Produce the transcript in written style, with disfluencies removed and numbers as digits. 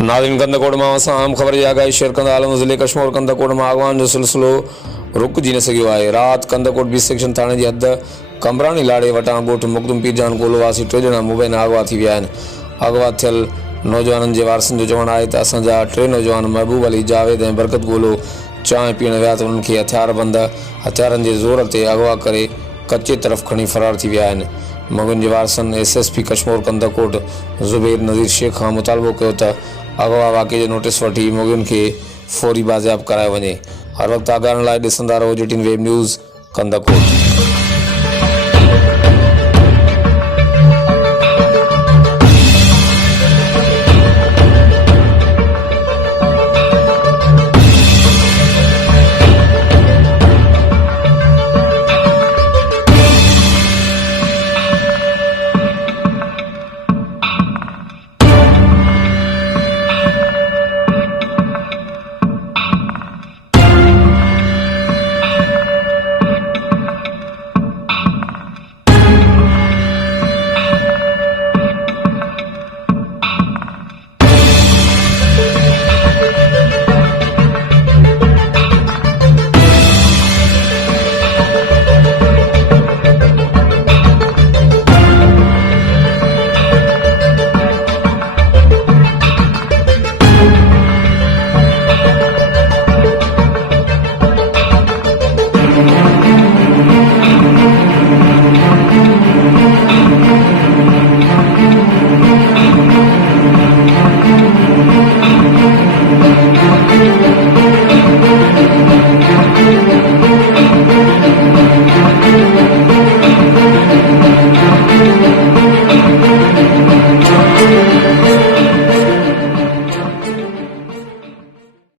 नाज़रीन क़ंधकोट में असां आम ख़बर जी आगाही शेयर कंदा आहियूं। ज़िले क़शमोर क़ंधकोट में अगवान जो सिलसिलो रुकजी न सघियो आहे। राति क़ंधकोट बी सेक्शन थाणे जी हद कमरानी लाड़े वटां ॻोठ मुक़दम पीरजान गोलोवासी 3 ॼणा मुबेना अगवा थी विया आहिनि। अगवा थियल नौजवाननि जे वारसनि जो चवणु आहे त असांजा 3 नौजवान महबूब अली जावेद ऐं बरकत गोलो चांहि पीअण विया त उन्हनि खे हथियारनि जे ज़ोर ते अगवा करे कचे तरफ़ खणी फ़रार थी विया आहिनि। मगुनि जे वारसनि एसएसपी कशमोर क़ंधकोट ज़ुबैर नज़ीर शेख खां मुतालबो कयो त अगवा वाक़े जो नोटिस वठी मुगुनि खे फौरी बाज़ियाब करायो वञे। हर वक़्तु आगाहनि लाइ ॾिसंदा रहो JTN वेब न्यूज़ क़ंधकोट।